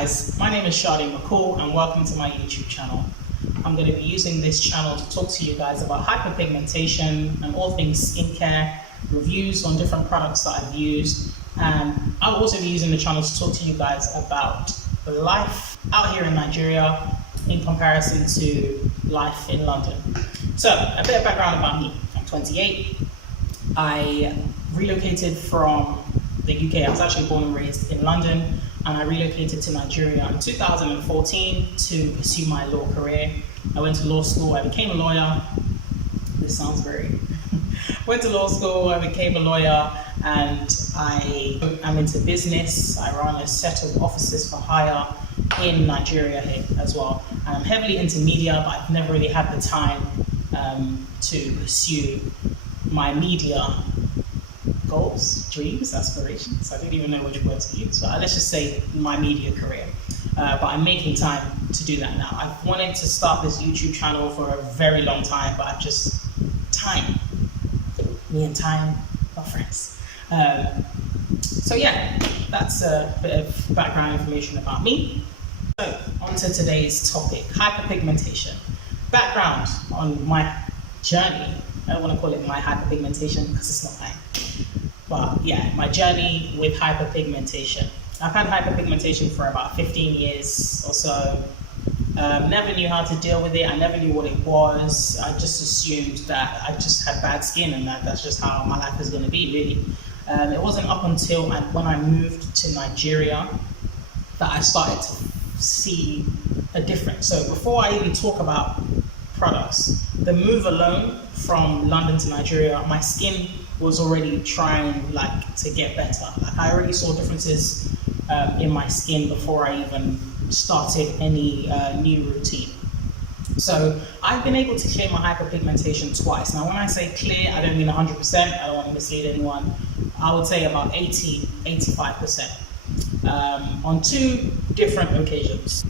guys, my name is sademccoolbiz and welcome to my YouTube channel. I'm going to be using this channel to talk to you guys about hyperpigmentation and all things skincare, reviews on different products that I've used, and I'll also be using the channel to talk to you guys about life out here in Nigeria in comparison to life in London. So, a bit of background about me. I'm 28. I relocated from the UK. I was actually born and raised in London, and I relocated to Nigeria in 2014 to pursue my law career. I went to law school, I became a lawyer. This sounds very... Went to law school, I became a lawyer, and I am into business. I run a set of offices for hire in Nigeria here as well. And I'm heavily into media, but I've never really had the time to pursue my media goals, dreams, aspirations. I don't even know which word to use, but let's just say my media career. But I'm making time to do that now. I've wanted to start this YouTube channel for a very long time, but I've just, time. Me and time are friends. So yeah, that's a bit of background information about me. So on to today's topic, hyperpigmentation. Background on my journey. I don't want to call it my hyperpigmentation because it's not mine. But yeah, my journey with hyperpigmentation. I've had hyperpigmentation for about 15 years or so. Never knew how to deal with it. I never knew what it was. I just assumed that I just had bad skin and that's just how my life is going to be, really. It wasn't up until when I moved to Nigeria that I started to see a difference. So before I even talk about products, the move alone from London to Nigeria, my skin was already trying to get better. I already saw differences in my skin before I even started any new routine. So I've been able to clear my hyperpigmentation twice. Now when I say clear, I don't mean 100%, I don't want to mislead anyone. I would say about 85% on two different occasions.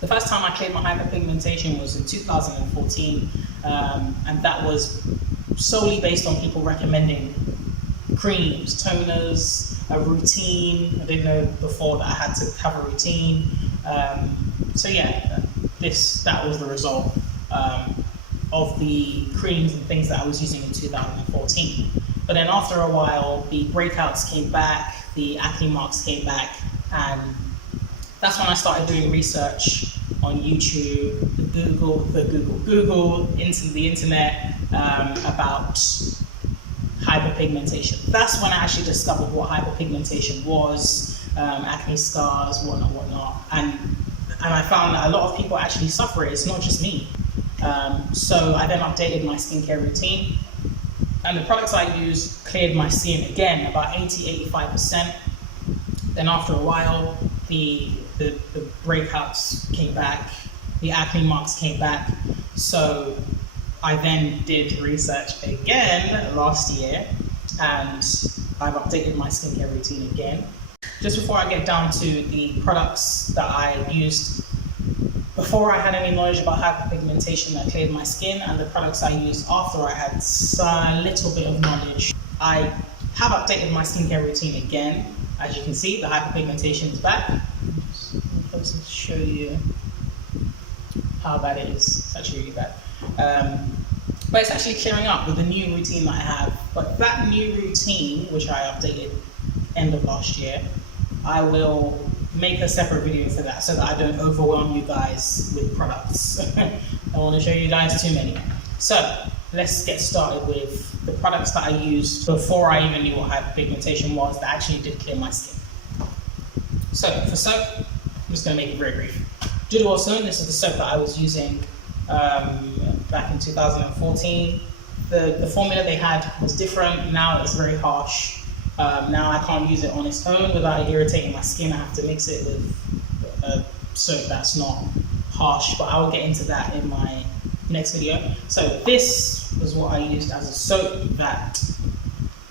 The first time I cleared my hyperpigmentation was in 2014, and that was solely based on people recommending creams, toners, a routine. I didn't know before that I had to have a routine. So yeah, that was the result of the creams and things that I was using in 2014. But then after a while, the breakouts came back, the acne marks came back, and that's when I started doing research on YouTube, Google, into the internet about hyperpigmentation. That's when I actually discovered what hyperpigmentation was, acne scars, whatnot. And I found that a lot of people actually suffer it. It's not just me. So I then updated my skincare routine, and the products I used cleared my skin again, about 80–85%. Then after a while, the breakouts came back, the acne marks came back. So I then did research again last year, and I've updated my skincare routine again. Just before I get down to the products that I used before I had any knowledge about hyperpigmentation that cleared my skin, and the products I used after I had a little bit of knowledge, I have updated my skincare routine again. As you can see, the hyperpigmentation is back. Just to show you how bad it is. It's actually really bad. But it's actually clearing up with the new routine that I have. But that new routine, which I updated end of last year, I will make a separate video for that so that I don't overwhelm you guys with products. I don't want to show you guys too many. So let's get started with the products that I used before I even knew what hyperpigmentation was that actually did clear my skin. So for soap, I'm just going to make it very brief. Dudu Osun, this is the soap that I was using back in 2014. The formula they had was different. Now it's very harsh. Now I can't use it on its own without it irritating my skin. I have to mix it with a soap that's not harsh, but I will get into that in my next video. So this was what I used as a soap that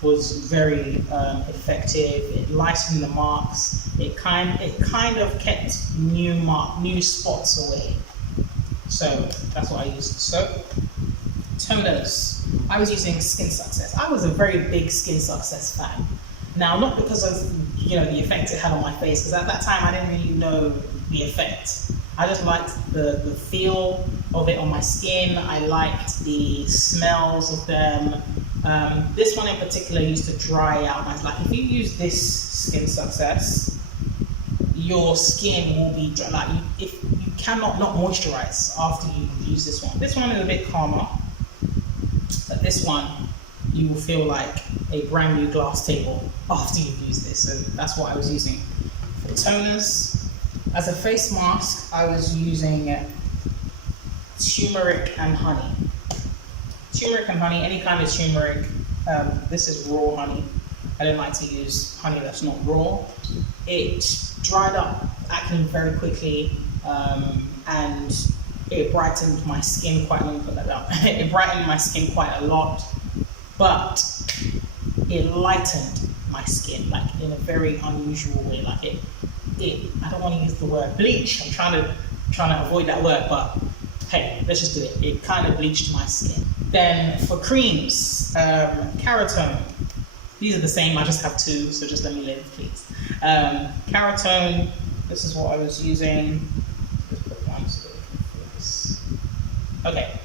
was very effective. It lightened the marks. It kind of kept new spots away. So that's what I used. So toners. I was using Skin Success. I was a very big Skin Success fan. Now, not because of the effect it had on my face, because at that time I didn't really know the effect. I just liked the feel of it on my skin. I liked the smells of them. This one in particular used to dry out. I was like, if you use this Skin Success, your skin will be dry. Like, if you cannot not moisturize after you use this one. This one is a bit calmer, but this one you will feel like a brand new glass table after you've used this. So that's what I was using for toners. As a face mask, I was using turmeric and honey. Turmeric and honey, any kind of turmeric. This is raw honey. I don't like to use honey that's not raw. It dried up acne very quickly, and it brightened my skin quite a lot. Put that down. It brightened my skin quite a lot, but it lightened my skin, like in a very unusual way. Like it I don't want to use the word bleach. I'm trying to avoid that word, but hey, let's just do it. It kind of bleached my skin. Then for creams, Carotone. These are the same, I just have two, so just let me live, please. Carotone, this is what I was using. Just put one so that we can focus. Okay.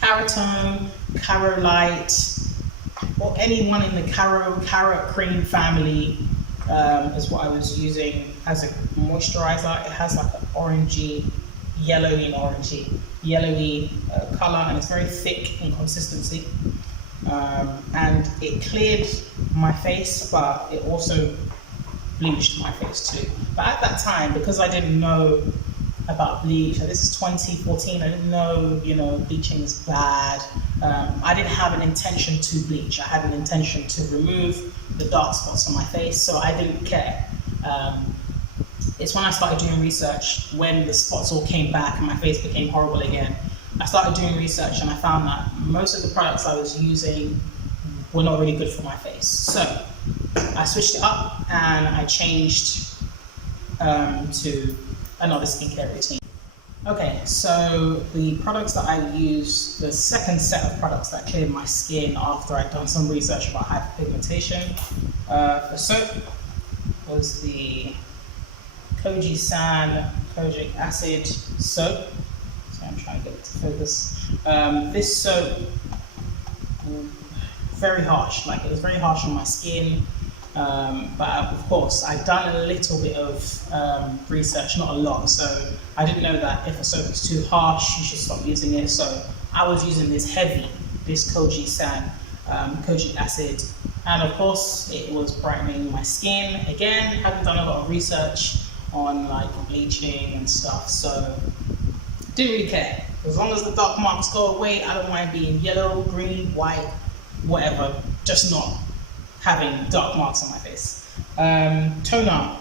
Carotone, Carolite, or anyone in the carrot cream family is what I was using as a moisturizer. It has like an orangey, yellowy color, and it's very thick in consistency. And it cleared my face, but it also bleached my face too. But at that time, because I didn't know about bleach, and this is 2014, I didn't know, bleaching is bad. I didn't have an intention to bleach. I had an intention to remove the dark spots on my face, so I didn't care. It's when I started doing research, when the spots all came back and my face became horrible again, I started doing research and I found that most of the products I was using were not really good for my face. So I switched it up and I changed to another skincare routine. Okay, so the products that I used, the second set of products that cleared my skin after I'd done some research about hyperpigmentation, the soap was the Kojie Kojic acid soap. So I'm trying to get it to focus. This soap, very harsh, like it was very harsh on my skin. But of course, I'd done a little bit of research, not a lot, so I didn't know that if a soap is too harsh, you should stop using it. So I was using this Kojie Kojic acid, and of course, it was brightening my skin. Again, hadn't done a lot of research on like bleaching and stuff, so didn't really care. As long as the dark marks go away, I don't mind being yellow, green, white, whatever, just not having dark marks on my face. Toner,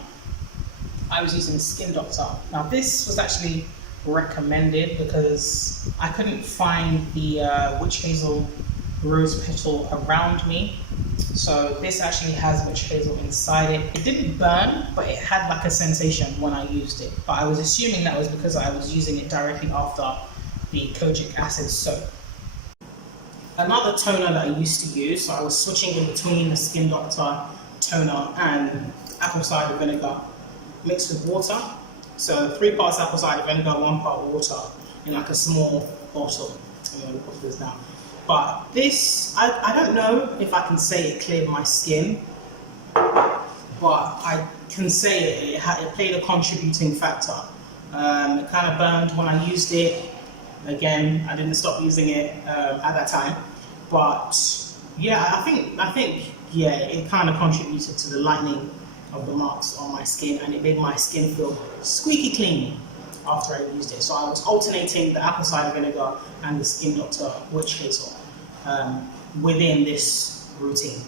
I was using Skin Doctor. Now this was actually recommended because I couldn't find the witch hazel rose petal around me. So this actually has witch hazel inside it. It didn't burn, but it had like a sensation when I used it. But I was assuming that was because I was using it directly after the Kojic acid soap. Another toner that I used to use, so I was switching in between the Skin Doctor toner and apple cider vinegar mixed with water. So 3 parts apple cider vinegar, 1 part water in like a small bottle. I'm going to put this down. But this, I don't know if I can say it cleared my skin, but I can say it played a contributing factor. It kind of burned when I used it. Again, I didn't stop using it at that time, but yeah, I think yeah, it kind of contributed to the lightening of the marks on my skin, and it made my skin feel squeaky clean after I used it. So I was alternating the apple cider vinegar and the Skin Doctor witch hazel within this routine.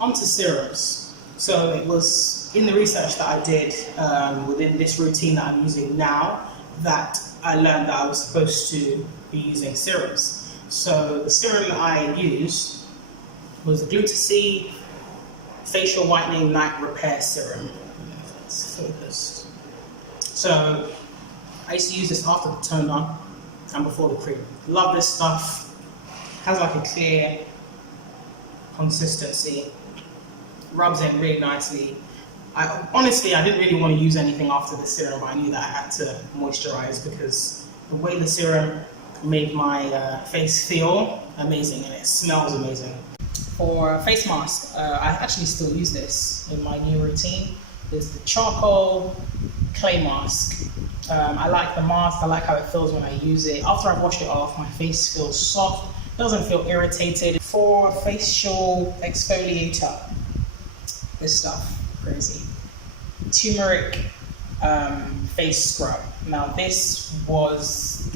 Onto serums. So it was in the research that I did within this routine that I'm using now that I learned that I was supposed to be using serums. So the serum that I used was the Gluta Facial Whitening Night Repair Serum. It's focused. So I used to use this after the toner and before the cream. Love this stuff. Has like a clear consistency. Rubs in really nicely. Honestly, I didn't really want to use anything after the serum, but I knew that I had to moisturize because the way the serum made my face feel amazing, and it smells amazing. For a face mask, I actually still use this in my new routine. There's the charcoal clay mask. I like the mask, I like how it feels when I use it. After I've washed it off, my face feels soft, doesn't feel irritated. For facial exfoliator, this stuff, crazy. Turmeric face scrub. Now this was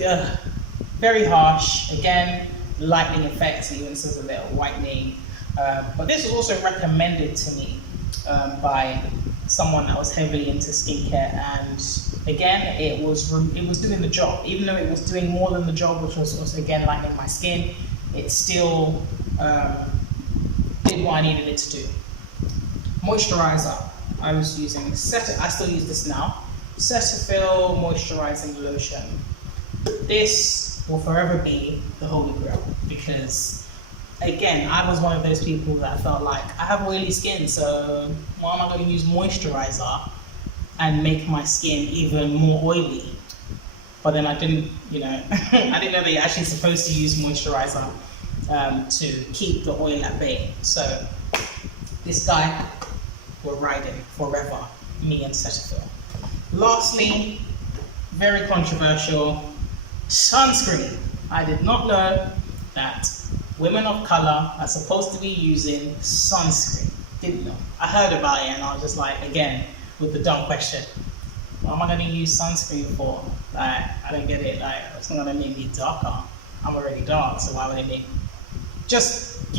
very harsh, again, lightening effects, even says a little whitening. But this was also recommended to me by someone that was heavily into skincare, and again, it was doing the job. Even though it was doing more than the job, which was again lightening my skin, it still did what I needed it to do. Moisturizer, I was using I still use this now, Cetaphil Moisturizing Lotion. This will forever be the holy grail because, again, I was one of those people that felt like I have oily skin, so why am I going to use moisturizer and make my skin even more oily? But then I didn't, I didn't know that you're actually supposed to use moisturizer to keep the oil at bay. So this guy, we're riding forever, me and Cetaphil. Lastly, very controversial, sunscreen. I did not know that women of color are supposed to be using sunscreen. Didn't know. I heard about it and I was just like, again, with the dumb question, what am I going to use sunscreen for? Like, I don't get it. Like, it's not going to make me darker. I'm already dark, so why would it make me? Just,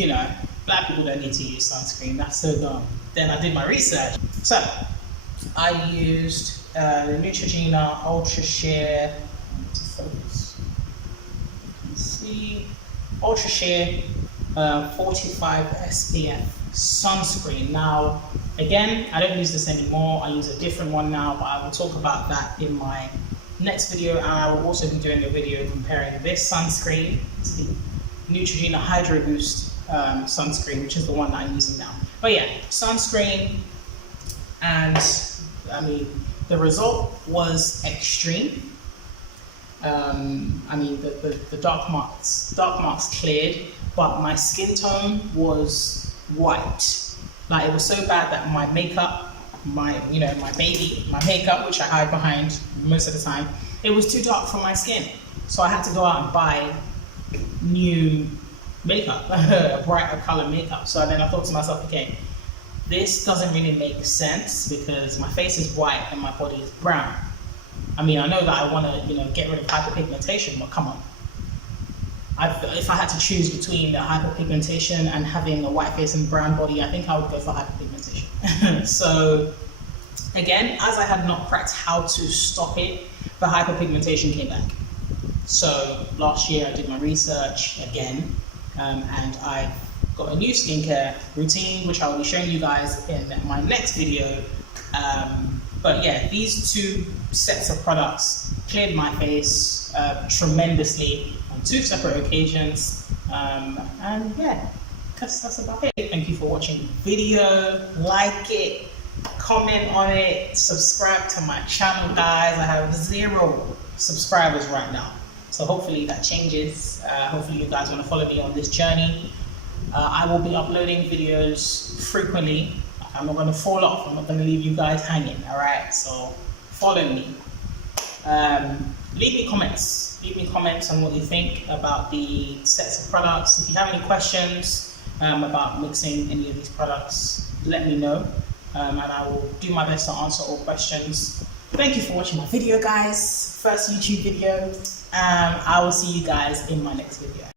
black people don't need to use sunscreen. That's so dumb. Then I did my research. So, I used the Neutrogena Ultra Sheer. Focus. You can see Ultra Sheer 45 SPF sunscreen. Now, again, I don't use this anymore. I use a different one now, but I will talk about that in my next video, and I will also be doing a video comparing this sunscreen to the Neutrogena Hydro Boost sunscreen, which is the one that I'm using now. But yeah, sunscreen, and I mean, the result was extreme. I mean, the dark marks cleared, but my skin tone was white. Like, it was so bad that my makeup, my makeup, which I hide behind most of the time, it was too dark for my skin. So I had to go out and buy new makeup, a brighter color makeup. So then I thought to myself, okay, this doesn't really make sense because my face is white and my body is brown. I mean, I know that I want to, get rid of hyperpigmentation, but come on. If I had to choose between the hyperpigmentation and having a white face and brown body, I think I would go for hyperpigmentation. So, again, as I had not cracked how to stop it, the hyperpigmentation came back. So, last year I did my research again, and I got a new skincare routine, which I will be showing you guys in my next video. But yeah, these two sets of products cleared my face tremendously on 2 separate occasions. And yeah, that's about it. Thank you for watching the video. Like it, comment on it, subscribe to my channel, guys. I have 0 subscribers right now. So hopefully that changes. Hopefully you guys want to follow me on this journey. I will be uploading videos frequently. I'm not going to fall off. I'm not going to leave you guys hanging. All right. So follow me. Leave me comments. Leave me comments on what you think about the sets of products. If you have any questions about mixing any of these products, let me know. And I will do my best to answer all questions. Thank you for watching my video, guys. First YouTube video. I will see you guys in my next video.